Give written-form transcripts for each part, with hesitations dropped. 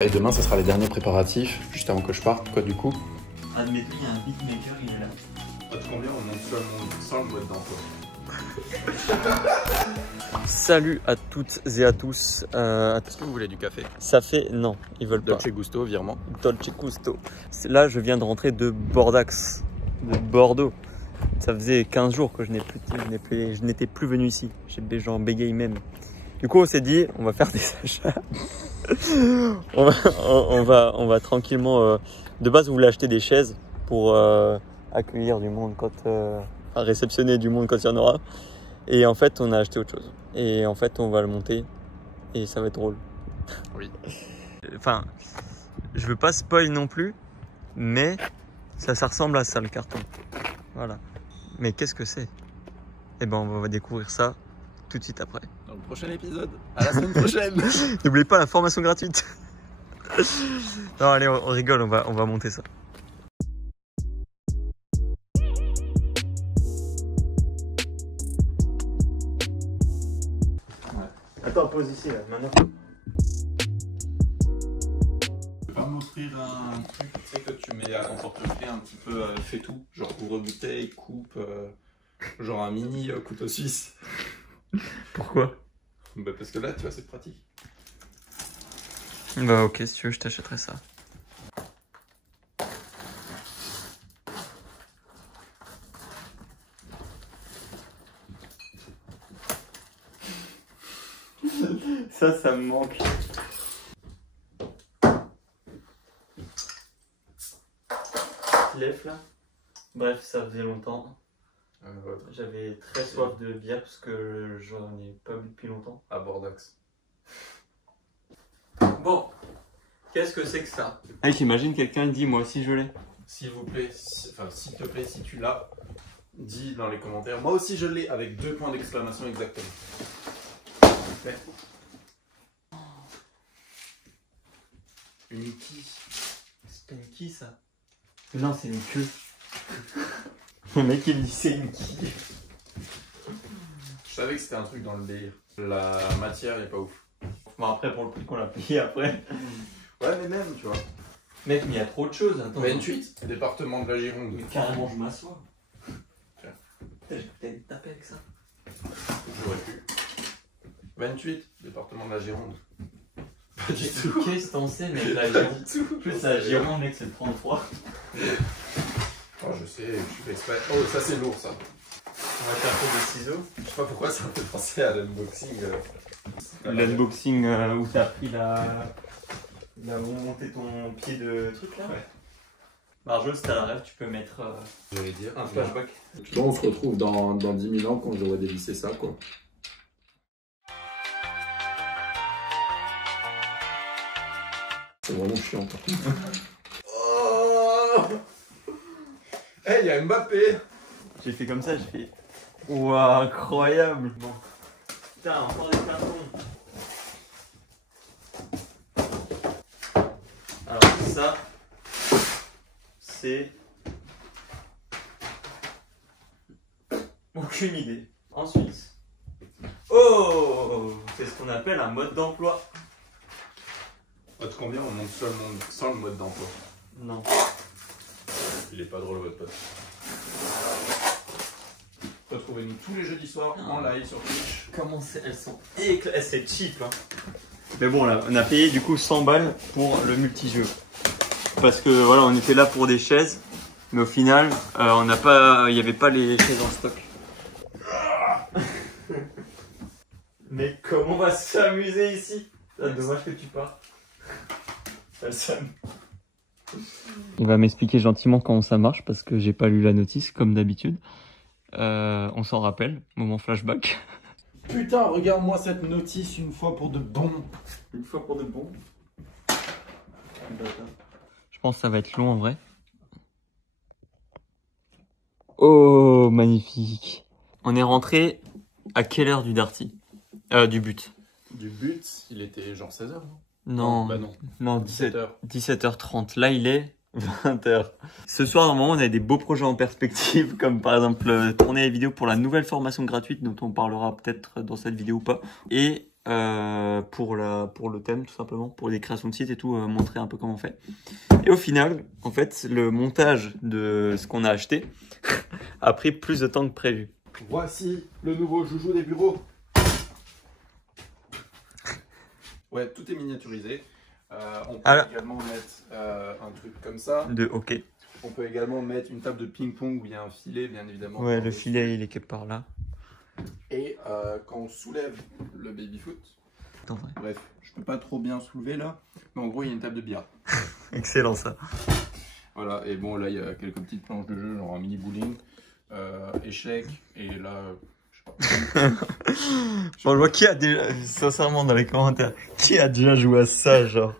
Et demain, ça sera les derniers préparatifs, juste avant que je parte, quoi, du coup. Admettons, il y a un beatmaker, il est là. Ça te convient, on monte sans le boîte d'emploi. Salut à toutes et à tous. Est-ce que vous voulez du café? Ça fait... Non, ils veulent pas. Dolce Gusto, virement. Dolce Gusto. Là, je viens de rentrer de Bordax, de Bordeaux. Ça faisait 15 jours que je n'étais plus venu ici. J'en bégaye même. Du coup, on s'est dit, on va faire des achats. on va tranquillement... de base, on voulait acheter des chaises pour accueillir du monde quand... enfin, réceptionner du monde quand il y en aura. Et en fait, on a acheté autre chose. Et en fait, on va le monter. Et ça va être drôle. Oui. Enfin, je veux pas spoil non plus. Mais ça ressemble à ça, le carton. Voilà. Mais qu'est-ce que c'est? Eh ben, on va découvrir ça tout de suite après. Dans le prochain épisode. À la semaine prochaine. N'oubliez pas la formation gratuite. Non, allez, on rigole, on va monter ça. Ouais. Attends, pose ici là, maintenant. Tu peux pas m'offrir un truc, tu sais, que tu mets à ton porte-clés un petit peu fait tout, genre ouvre-bouteille, coupe, genre un mini couteau suisse. Pourquoi? Bah parce que là, tu vois, c'est pratique. Bah ok, si tu veux, je t'achèterai ça. Ça me manque. Lève là. Bref, ça faisait longtemps. Ouais. J'avais très soif de bière parce que j'en ai pas bu depuis longtemps. À Bordeaux. Bon, qu'est-ce que c'est que ça? Hey, j'imagine quelqu'un dit moi aussi je l'ai. S'il vous plaît, s'il te plaît, si tu l'as, dis dans les commentaires. Moi aussi je l'ai avec 2 points d'exclamation exactement. Okay. Une quille. C'est pas une quille ça? Non, c'est une queue. Le mec il dit c'est une quille. Je savais que c'était un truc dans le délire. La matière est pas ouf. Bon après pour le prix qu'on l'a payé après. Ouais mais même tu vois. Mec mais il y a trop de choses. Attends. 28, département de la Gironde. Mais carrément je m'assois. Tiens. Putain, j'ai peut-être tapé avec ça. J'aurais pu. 28, département de la Gironde. Pas du tout. Qu'est-ce que t'en sais mec, la Gironde? En plus la Gironde mec c'est le 33. Oh je sais, je fais exprès. Oh ça c'est lourd ça. On va faire pour des ciseaux. Je sais pas pourquoi ça me fait penser à l'unboxing. L'unboxing où t'as pris la... Là où monter ton pied de truc là. Ouais. Marjo, si t'as la rêve, tu peux mettre J'allais dire un flashback. Bon, on se retrouve dans 10 000 ans quand j'aurai dévissé ça quoi. C'est vraiment chiant par contre. Oh hey, il y a Mbappé. J'ai fait comme ça, j'ai fait... Ouah, incroyable. Bon. Putain, encore des cartons. Alors ça, c'est... Aucune idée. Ensuite... Oh, c'est ce qu'on appelle un mode d'emploi. Ça te convient, on monte sans le mode d'emploi. Non. Il est pas drôle votre pote. Retrouvez-nous tous les jeudis soirs en live sur Twitch. Comment c'est? Elles sont c'est cheap hein. Mais bon là, on a payé du coup 100 balles pour le multijeu. Parce que voilà, on était là pour des chaises. Mais au final, il n'y avait pas les chaises en stock. Mais comment on va s'amuser ici? C'est dommage que tu partes. Il va m'expliquer gentiment comment ça marche parce que j'ai pas lu la notice comme d'habitude. On s'en rappelle, moment flashback. Putain, regarde-moi cette notice une fois pour de bon. Une fois pour de bon. Je pense que ça va être long en vrai. Oh, magnifique. On est rentré à quelle heure du darty? Du but. Du but, il était genre 16h, non? Non, bah non. Non, 17h. 17h30. Là, il est 20h. Ce soir, normalement, on a des beaux projets en perspective, comme par exemple tourner les vidéos pour la nouvelle formation gratuite dont on parlera peut-être dans cette vidéo ou pas. Et pour le thème, tout simplement, pour les créations de sites et tout, montrer un peu comment on fait. Et au final, en fait, le montage de ce qu'on a acheté a pris plus de temps que prévu. Voici le nouveau joujou des bureaux. Ouais, tout est miniaturisé. On peut également mettre un truc comme ça. Ok. On peut également mettre une table de ping-pong où il y a un filet, bien évidemment. Ouais, le filet, il est quelque part là. Et quand on soulève le baby-foot, bref, je peux pas trop bien soulever là, mais en gros, il y a une table de billard. Excellent ça. Voilà, et bon, là, il y a quelques petites planches de jeu, genre un mini bowling, échec, et là, je sais pas. Bon, je vois qui a déjà, sincèrement, dans les commentaires, qui a déjà joué à ça, genre.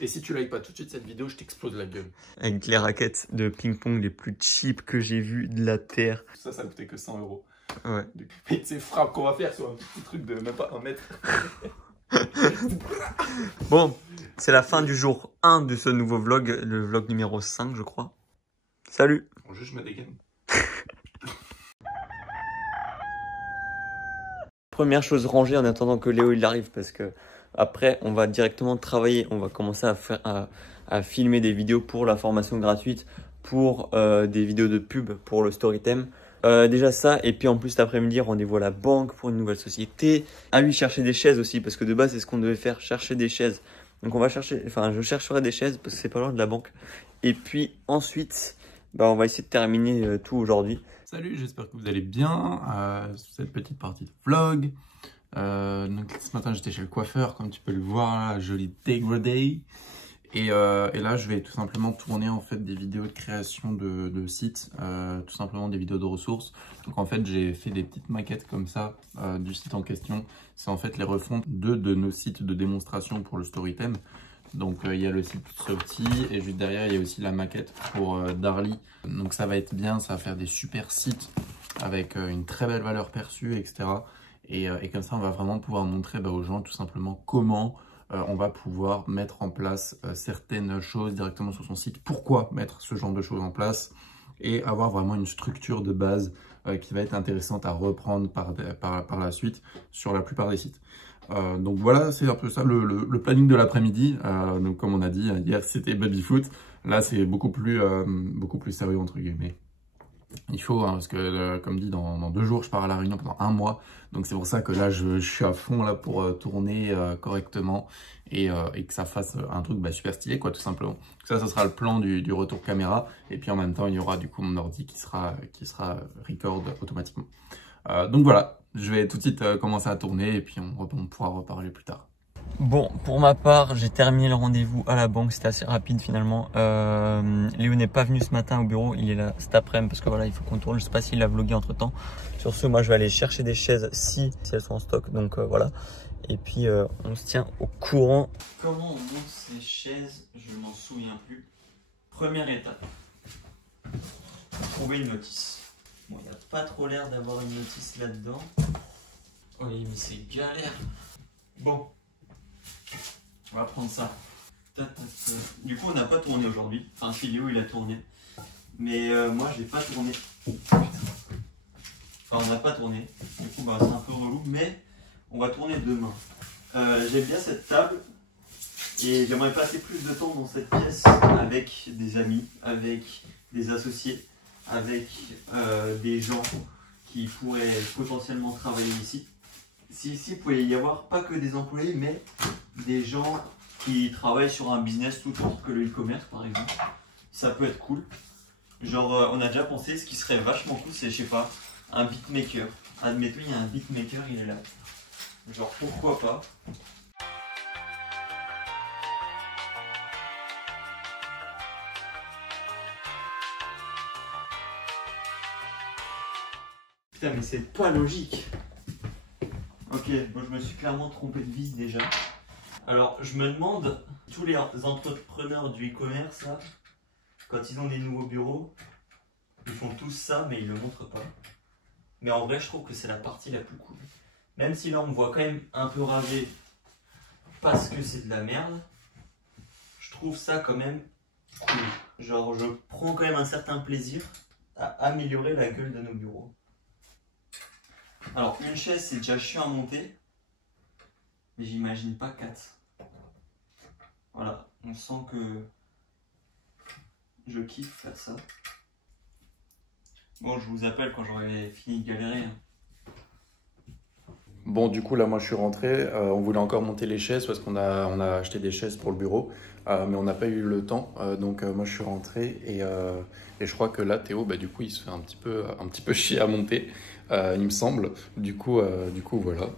Et si tu likes pas tout de suite cette vidéo, je t'explose la gueule. Avec les raquettes de ping-pong les plus cheap que j'ai vues de la terre. Ça coûtait que 100 €. Ouais. Et ces frappes qu'on va faire sur un petit truc de même pas 1 mètre. Bon, c'est la fin du jour 1 de ce nouveau vlog, le vlog numéro 5, je crois. Salut. Bon, juste je me dégaine. Première chose, rangée en attendant que Léo il arrive, parce que après on va directement travailler, on va commencer à filmer des vidéos pour la formation gratuite, pour des vidéos de pub pour le Storytime. Déjà ça, et puis en plus cet après-midi, rendez-vous à la banque pour une nouvelle société. Ah oui, chercher des chaises aussi, parce que de base c'est ce qu'on devait faire, chercher des chaises. Donc on va chercher, enfin je chercherai des chaises parce que c'est pas loin de la banque. Et puis ensuite, bah, on va essayer de terminer tout aujourd'hui. Salut, j'espère que vous allez bien. Cette petite partie de vlog. Donc ce matin j'étais chez le coiffeur, comme tu peux le voir, là, joli dégradé. Et là je vais tout simplement tourner en fait des vidéos de création de sites, tout simplement des vidéos de ressources. Donc en fait j'ai fait des petites maquettes comme ça du site en question. C'est en fait les refontes de nos sites de démonstration pour le Storytime. Donc il y a le site Softy et juste derrière il y a aussi la maquette pour Darly. Donc ça va être bien, ça va faire des super sites avec une très belle valeur perçue, etc. Et comme ça on va vraiment pouvoir montrer aux gens tout simplement comment on va pouvoir mettre en place certaines choses directement sur son site. Pourquoi mettre ce genre de choses en place et avoir vraiment une structure de base qui va être intéressante à reprendre par la suite sur la plupart des sites. Donc voilà, c'est un peu ça le planning de l'après-midi. Donc comme on a dit, hier c'était baby-foot. Là c'est beaucoup plus sérieux entre guillemets. Il faut, parce que comme dit, dans 2 jours, je pars à La Réunion pendant 1 mois. Donc c'est pour ça que là, je suis à fond là pour tourner correctement et que ça fasse un truc super stylé, quoi, tout simplement. Ça sera le plan du retour caméra. Et puis en même temps, il y aura du coup mon ordi qui sera record automatiquement. Donc voilà, je vais tout de suite commencer à tourner et puis on pourra reparler plus tard. Bon, pour ma part, j'ai terminé le rendez-vous à la banque, c'était assez rapide finalement. Léo n'est pas venu ce matin au bureau, il est là cet après-midi parce que voilà, il faut qu'on tourne. Je sais pas s'il a vlogué entre temps. Sur ce, moi je vais aller chercher des chaises si elles sont en stock, donc voilà. Et puis on se tient au courant. Comment on monte ces chaises? Je m'en souviens plus. Première étape, trouver une notice. Bon, il n'y a pas trop l'air d'avoir une notice là-dedans. Oui, mais c'est galère. Bon. On va prendre ça. Du coup, on n'a pas tourné aujourd'hui. Enfin, si Léo, il a tourné. Mais moi, j'ai pas tourné. Enfin, on n'a pas tourné. Du coup, c'est un peu relou. Mais on va tourner demain. J'aime bien cette table. Et j'aimerais passer plus de temps dans cette pièce avec des amis, avec des associés, avec des gens qui pourraient potentiellement travailler ici. Si ici, il pouvait y avoir pas que des employés, mais des gens qui travaillent sur un business tout autre que le e-commerce, par exemple. Ça peut être cool. Genre, on a déjà pensé, ce qui serait vachement cool, c'est, je sais pas, un beatmaker. Admettons, il y a un beatmaker, il est là. Genre, pourquoi pas? Putain, mais c'est pas logique. Ok, bon, je me suis clairement trompé de vis déjà. Alors, je me demande, tous les entrepreneurs du e-commerce, là, quand ils ont des nouveaux bureaux, ils font tous ça, mais ils le montrent pas. Mais en vrai, je trouve que c'est la partie la plus cool. Même si là, on me voit quand même un peu rager parce que c'est de la merde, je trouve ça quand même cool. Genre, je prends quand même un certain plaisir à améliorer la gueule de nos bureaux. Alors, une chaise, c'est déjà chiant à monter. mais j'imagine pas 4. Voilà, on sent que je kiffe faire ça. Bon, je vous appelle quand j'aurai fini de galérer. Bon, du coup, là, moi, je suis rentré. On voulait encore monter les chaises parce qu'on a acheté des chaises pour le bureau, mais on n'a pas eu le temps. Donc, moi, je suis rentré et je crois que là, Théo, bah, du coup, il se fait un petit peu chier à monter, il me semble. Du coup, voilà.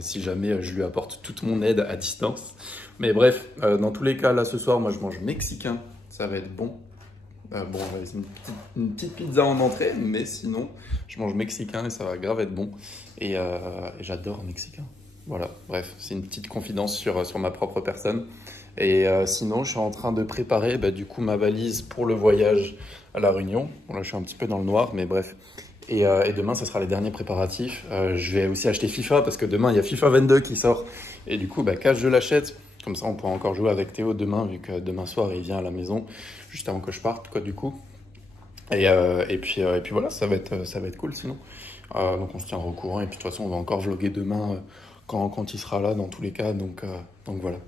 Si jamais je lui apporte toute mon aide à distance. Mais bref, dans tous les cas, là, ce soir, moi, je mange mexicain. Ça va être bon. Bon, une petite pizza en entrée, mais sinon, je mange mexicain et ça va grave être bon. Et j'adore mexicain. Voilà, bref, c'est une petite confidence sur ma propre personne. Et sinon, je suis en train de préparer du coup ma valise pour le voyage à La Réunion. Bon, là, je suis un petit peu dans le noir, mais bref. Et demain, ce sera les derniers préparatifs. Je vais aussi acheter FIFA parce que demain, il y a FIFA 22 qui sort. Et du coup, je l'achète. Comme ça, on pourra encore jouer avec Théo demain, vu que demain soir, il vient à la maison, juste avant que je parte, quoi, du coup. Et puis voilà, ça va être cool sinon. Donc on se tiendra au courant. Et puis de toute façon, on va encore vlogger demain quand il sera là, dans tous les cas. Donc voilà.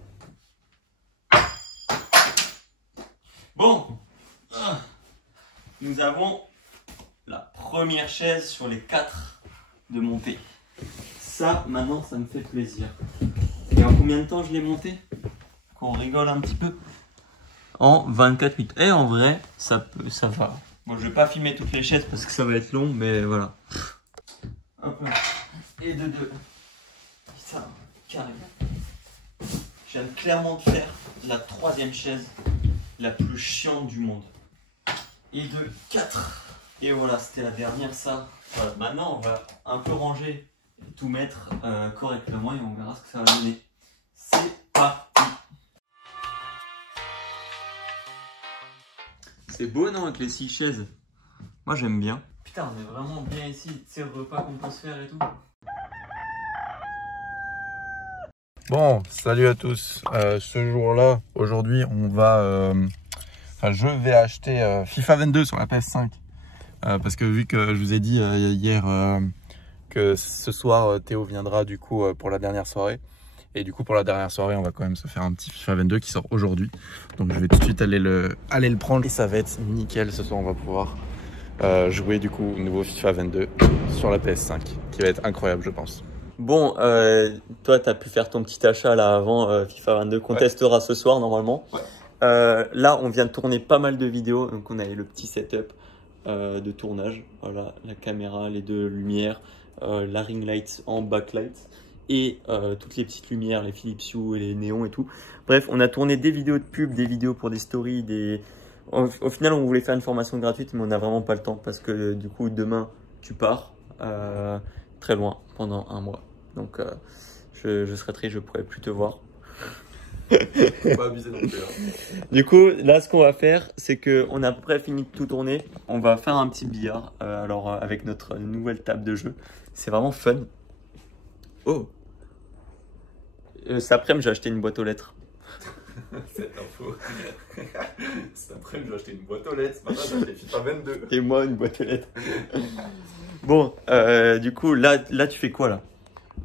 Bon, nous avons la première chaise sur les 4 de montée. Ça, maintenant, ça me fait plaisir. Et en combien de temps je l'ai monté? Qu'on rigole un petit peu. En 24 minutes. Et en vrai, ça va. Bon, je vais pas filmer toutes les chaises parce que ça va être long, mais voilà. Hop là. Et de 2. Ça, carrément. Je viens clairement de faire la 3e chaise la plus chiante du monde. Et de 4. Et voilà, c'était la dernière, ça. Voilà. Maintenant, on va un peu ranger et tout mettre correctement et on verra ce que ça va donner. C'est parti. C'est beau, non, avec les 6 chaises? Moi, j'aime bien. Putain, on est vraiment bien ici. Tu sais, le repas qu'on peut se faire et tout. Bon, salut à tous. Ce jour-là, aujourd'hui, je vais acheter FIFA 22 sur la PS5. Parce que vu que je vous ai dit hier que ce soir, Théo viendra du coup pour la dernière soirée. Et du coup, pour la dernière soirée, on va quand même se faire un petit FIFA 22 qui sort aujourd'hui. Donc, je vais tout de suite aller le prendre. Et ça va être nickel. Ce soir, on va pouvoir jouer du coup au nouveau FIFA 22 sur la PS5. Qui va être incroyable, je pense. Bon, toi, tu as pu faire ton petit achat là avant FIFA 22 qu'on testera ce soir normalement. Ouais. Là, on vient de tourner pas mal de vidéos. Donc, on a le petit setup de tournage. Voilà, la caméra, les 2 lumières, la ring light en backlight. Et toutes les petites lumières, les Philips Hue et les néons et tout. Bref, on a tourné des vidéos de pub, des vidéos pour des stories. Au final, on voulait faire une formation gratuite, mais on n'a vraiment pas le temps parce que du coup, demain, tu pars très loin pendant 1 mois. Donc, je serai triste, je ne pourrai plus te voir. Faut pas abuser non plus, hein. Du coup, là, ce qu'on va faire, c'est qu'on a à peu près fini de tout tourner. On va faire un petit billard avec notre nouvelle table de jeu. C'est vraiment fun. Oh! Cet après-midi, j'ai acheté une boîte aux lettres. Cette info. Cet après-midi, j'ai acheté une boîte aux lettres. Ce matin, j'ai acheté FIFA 22. Et moi, une boîte aux lettres. Bon, du coup, là, tu fais quoi là?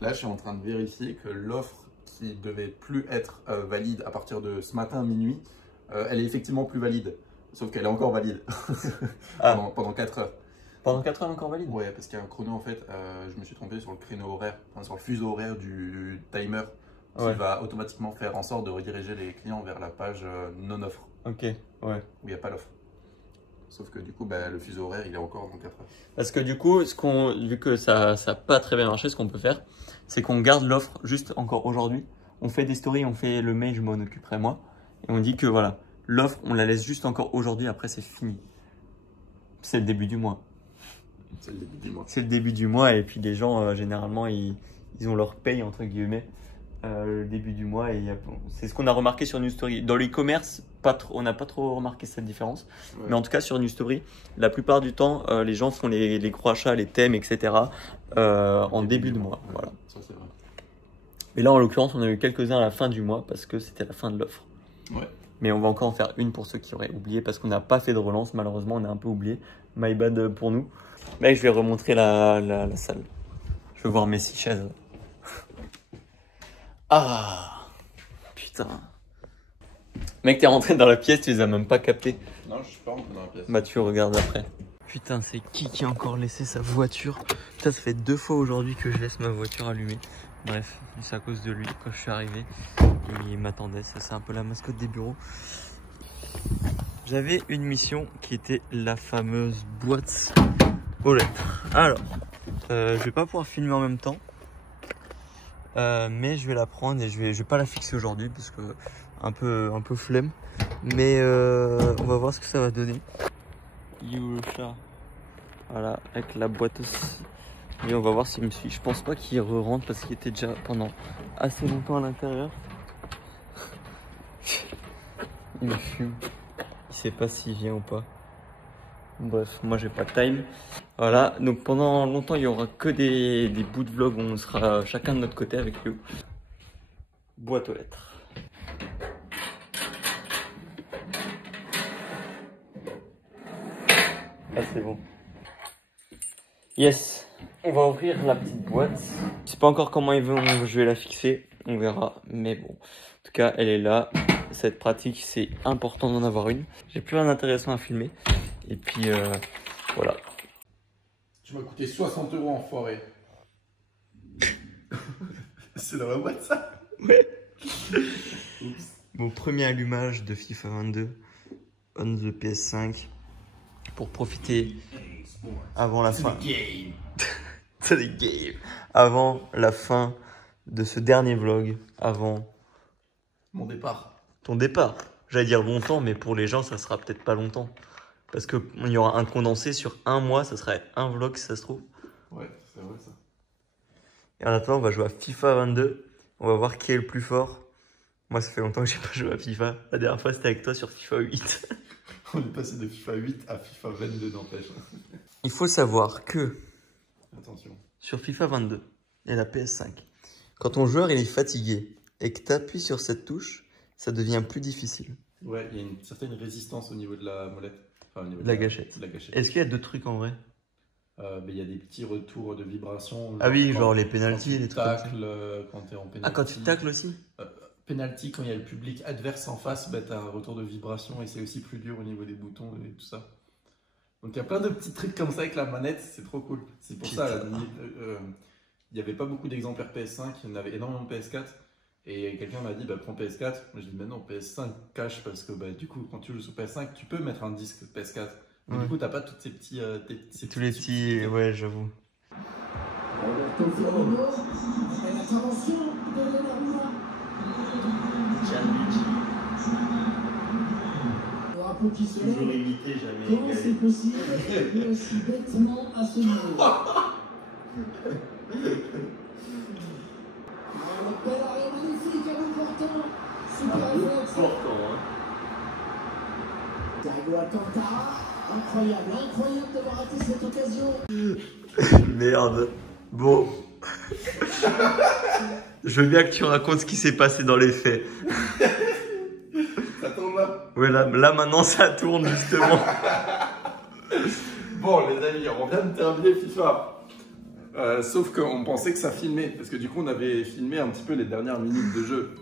Là, je suis en train de vérifier que l'offre qui devait plus être valide à partir de ce matin minuit, elle est effectivement plus valide. Sauf qu'elle est encore valide pendant 4 heures. Pendant 4 heures encore valide? Ouais, parce qu'il y a un chrono en fait, je me suis trompé sur le créneau horaire, sur le fuseau horaire du timer qui va automatiquement faire en sorte de rediriger les clients vers la page non-offre. Ok, ouais. Où il n'y a pas l'offre. Sauf que du coup, le fuseau horaire, il est encore dans 4 heures. Parce que du coup, vu que ça n'a pas très bien marché, ce qu'on peut faire, c'est qu'on garde l'offre juste encore aujourd'hui. On fait des stories, on fait le mail, je m'en occuperai moi. Et on dit que voilà, l'offre, on la laisse juste encore aujourd'hui, après c'est fini. C'est le début du mois. C'est le début du mois. C'est le début du mois et puis les gens, généralement, ils ont leur paye, entre guillemets, le début du mois. Et c'est ce qu'on a remarqué sur News Story. Dans l'e-commerce, on n'a pas trop remarqué cette différence. Ouais. Mais en tout cas, sur News Story, la plupart du temps, les gens font les gros achats, les thèmes, etc. en début de mois. Ouais, voilà. Ça, c'est vrai. Et là, en l'occurrence, on a eu quelques-uns à la fin du mois parce que c'était la fin de l'offre. Ouais. Mais on va encore en faire une pour ceux qui auraient oublié parce qu'on n'a pas fait de relance. Malheureusement, on a un peu oublié. My bad pour nous. Mec, je vais remontrer la salle. Je veux voir mes 6 chaises. Ah putain. Mec, t'es rentré dans la pièce, tu les as même pas captés. Non, je suis pas rentré dans la pièce. Bah tu regardes après. Putain, c'est qui a encore laissé sa voiture? Putain, ça fait 2 fois aujourd'hui que je laisse ma voiture allumée. Bref, c'est à cause de lui. Quand je suis arrivé, il m'attendait. Ça, c'est un peu la mascotte des bureaux. J'avais une mission qui était la fameuse boîte aux lettres. Alors, je vais pas pouvoir filmer en même temps. Mais je vais la prendre et je vais pas la fixer aujourd'hui parce que un peu flemme. Mais on va voir ce que ça va donner. You le chat. Voilà, avec la boîte aussi. Et on va voir s'il me suit. Je pense pas qu'il re-rentre parce qu'il était déjà pendant assez longtemps à l'intérieur. Il me fume. Il sait pas s'il vient ou pas. Bref, moi j'ai pas de time. Voilà, donc pendant longtemps il y aura que des bouts de vlog où on sera chacun de notre côté avec lui. Boîte aux lettres. Ah c'est bon. Yes, on va ouvrir la petite boîte. Je sais pas encore comment je vais la fixer, on verra. Mais bon, en tout cas elle est là. Cette pratique, c'est important d'en avoir une. J'ai plus rien d'intéressant à filmer. Et puis voilà. Tu m'as coûté 60 € enfoiré. C'est dans la boîte ça? Ouais. Mon premier allumage de FIFA 22 on the PS5 pour profiter avant la fin. C'est des games. Avant la fin de ce dernier vlog, avant mon départ. Ton départ. J'allais dire longtemps, mais pour les gens, ça sera peut-être pas longtemps. Parce qu'il y aura un condensé sur un mois, ça serait un vlog si ça se trouve. Ouais, c'est vrai ça. Et en attendant, on va jouer à FIFA 22. On va voir qui est le plus fort. Moi, ça fait longtemps que j'ai pas joué à FIFA. La dernière fois, c'était avec toi sur FIFA 8. On est passé de FIFA 8 à FIFA 22, n'empêche. Il faut savoir que attention, sur FIFA 22 et la PS5, quand ton joueur il est fatigué et que tu appuies sur cette touche, ça devient plus difficile. Ouais, il y a une certaine résistance au niveau de la molette. Enfin, au niveau de la gâchette. gâchette. Est-ce qu'il y a d'autres trucs en vrai? Il y a des petits retours de vibration. Ah oui, genre les pénaltys, les trucs comme ça. Quand tu es en pénalty. Ah, quand tu tacles aussi? Penalty, quand il y a le public adverse en face, bah, tu as un retour de vibration et c'est aussi plus dur au niveau des boutons et tout ça. Donc il y a plein de petits trucs comme ça avec la manette, c'est trop cool. C'est pour ça, il n'y avait pas beaucoup d'exemplaires PS5, il y en avait énormément de PS4. Et quelqu'un m'a dit, bah, prends PS4. Moi j'ai dit, mais non, PS5 cache parce que bah, du coup, quand tu joues sur PS5, tu peux mettre un disque PS4. Mais du coup, t'as pas tous ces petits. Tous les petits, ouais, j'avoue. Toujours imité, jamais. Comment c'est possible de aussi bêtement à ce niveau? Un bel arrêt magnifique à l'important. Super réflexe. Thiago Alcantara. Incroyable d'avoir raté cette occasion. Merde. Bon. Je veux bien que tu racontes ce qui s'est passé dans les faits. Ça tourne là? Ouais, là maintenant ça tourne justement. Bon les amis, on vient de terminer FIFA. Sauf qu'on pensait que ça filmait, parce que du coup on avait filmé un petit peu les dernières minutes de jeu.